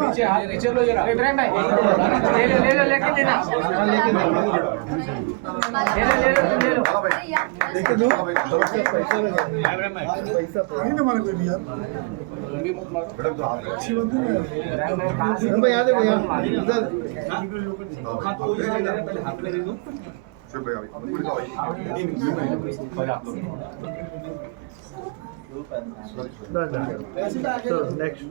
पीछे हाथ पीछे लो जरा इब्राहिम भाई ले लो लेके देना ले लो लेके दो पैसा लगा पैसा नहीं ना मारे कोई भी यार अच्छी बात है भाई याद है भैया इधर हाथ ले दो चुप भैया नेक्स्ट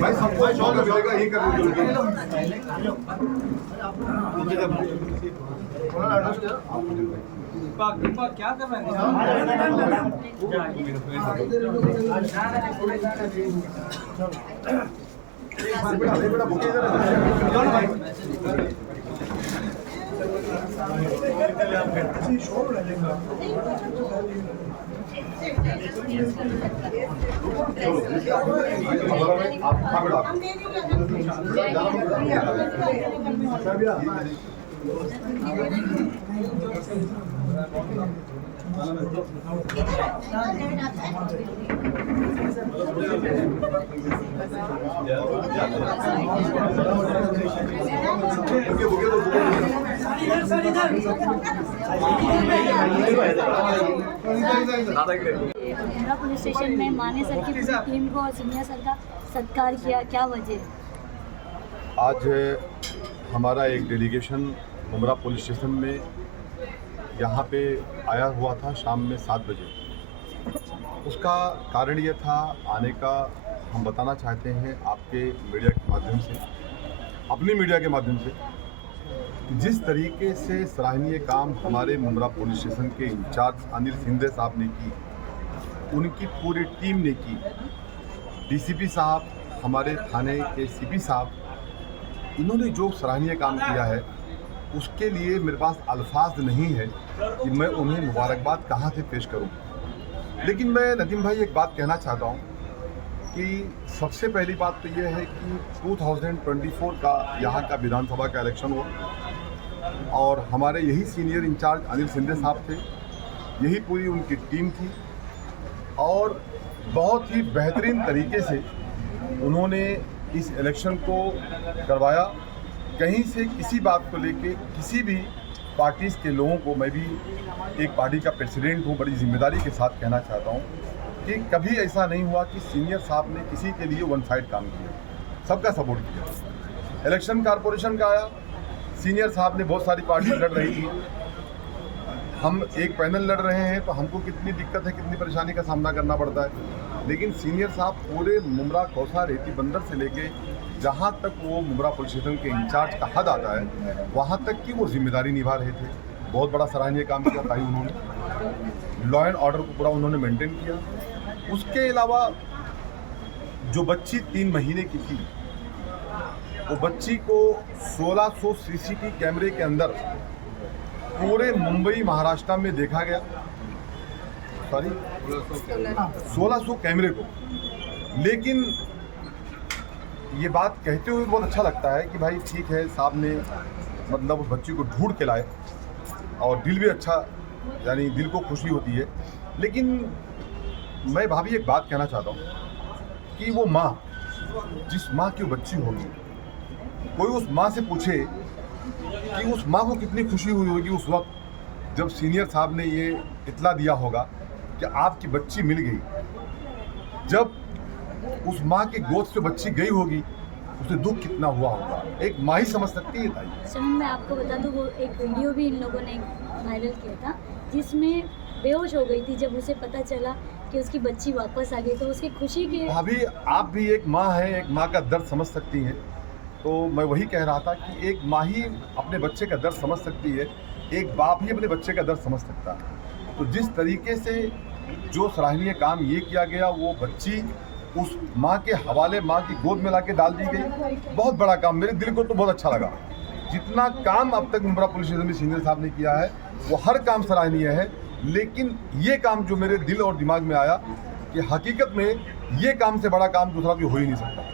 भाई सबको शौक रहेगा यही करने क्या कर रहे मुंब्रा पुलिस स्टेशन में माने सर की टीम को और सीनियर सर का सत्कार किया, क्या वजह? आज हमारा एक डेलीगेशन मुंब्रा पुलिस स्टेशन में यहाँ पे आया हुआ था शाम में 7 बजे। उसका कारण ये था आने का, हम बताना चाहते हैं आपके मीडिया के माध्यम से, अपनी मीडिया के माध्यम से, जिस तरीके से सराहनीय काम हमारे मुंब्रा पुलिस स्टेशन के इंचार्ज अनिल सिंधे साहब ने की, उनकी पूरी टीम ने की, डीसीपी साहब, हमारे थाने के सीपी साहब, इन्होंने जो सराहनीय काम किया है उसके लिए मेरे पास अल्फाज नहीं है कि मैं उन्हें मुबारकबाद कहाँ से पेश करूं। लेकिन मैं नदीम भाई एक बात कहना चाहता हूं कि सबसे पहली बात तो यह है कि 2024 का यहाँ का विधानसभा का इलेक्शन हुआ और हमारे यही सीनियर इंचार्ज अनिल सिंधे साहब थे, यही पूरी उनकी टीम थी और बहुत ही बेहतरीन तरीके से उन्होंने इस इलेक्शन को करवाया। कहीं से किसी बात को लेके किसी भी पार्टीज़ के लोगों को, मैं भी एक पार्टी का प्रेसिडेंट हूँ, बड़ी जिम्मेदारी के साथ कहना चाहता हूँ कि कभी ऐसा नहीं हुआ कि सीनियर साहब ने किसी के लिए वन साइड काम किया, सबका सपोर्ट किया। इलेक्शन कॉरपोरेशन का आया, सीनियर साहब ने बहुत सारी पार्टी लड़ रही थी, हम एक पैनल लड़ रहे हैं तो हमको कितनी दिक्कत है, कितनी परेशानी का सामना करना पड़ता है, लेकिन सीनियर साहब पूरे मुंब्रा कौसा रेती बंदर से लेके जहाँ तक वो मुंब्रा पुलिस स्टेशन के इंचार्ज का हद आता है वहाँ तक की वो जिम्मेदारी निभा रहे थे। बहुत बड़ा सराहनीय काम किया भाई उन्होंने, लॉ एंड ऑर्डर को पूरा उन्होंने मेंटेन किया। उसके अलावा जो बच्ची 3 महीने की थी, वो बच्ची को 1600 सीसीटीवी कैमरे के अंदर पूरे मुंबई महाराष्ट्र में देखा गया, 1600 कैमरे को। लेकिन ये बात कहते हुए बहुत अच्छा लगता है कि भाई ठीक है, साहब ने मतलब उस बच्ची को ढूंढ के लाए और दिल भी अच्छा, यानी दिल को खुशी होती है। लेकिन मैं भाभी एक बात कहना चाहता हूँ कि वो माँ, जिस माँ की बच्ची होगी, कोई उस माँ से पूछे कि उस माँ को कितनी खुशी हुई होगी उस वक्त जब सीनियर साहब ने ये इतला दिया होगा कि आपकी बच्ची मिल गई। जब उस माँ की गोद से बच्ची गई होगी, उसे दुख कितना हुआ होगा। एक माँ ही समझ सकती है ताई। समीम, मैं आपको बता दूं, वो एक वीडियो भी इन लोगों ने वायरल किया था जिसमें बेहोश हो गई थी जब उसे पता चला कि उसकी बच्ची वापस आ गई, तो उसकी खुशी के भाभी, आप भी एक माँ हैं, एक माँ का दर्द समझ सकती हैं। तो मैं वही कह रहा था कि एक माँ ही अपने बच्चे का दर्द समझ सकती है, एक बाप ही अपने बच्चे का दर्द समझ सकता है। तो जिस तरीके से जो सराहनीय काम ये किया गया, वो बच्ची उस माँ के हवाले, माँ की गोद में लाके डाल दी गई, बहुत बड़ा काम, मेरे दिल को तो बहुत अच्छा लगा। जितना काम अब तक मुंब्रा पुलिस स्टेशन में सीनियर साहब ने किया है, वो हर काम सराहनीय है, लेकिन ये काम जो मेरे दिल और दिमाग में आया कि हकीकत में ये काम से बड़ा काम दूसरा कोई हो ही नहीं सकता।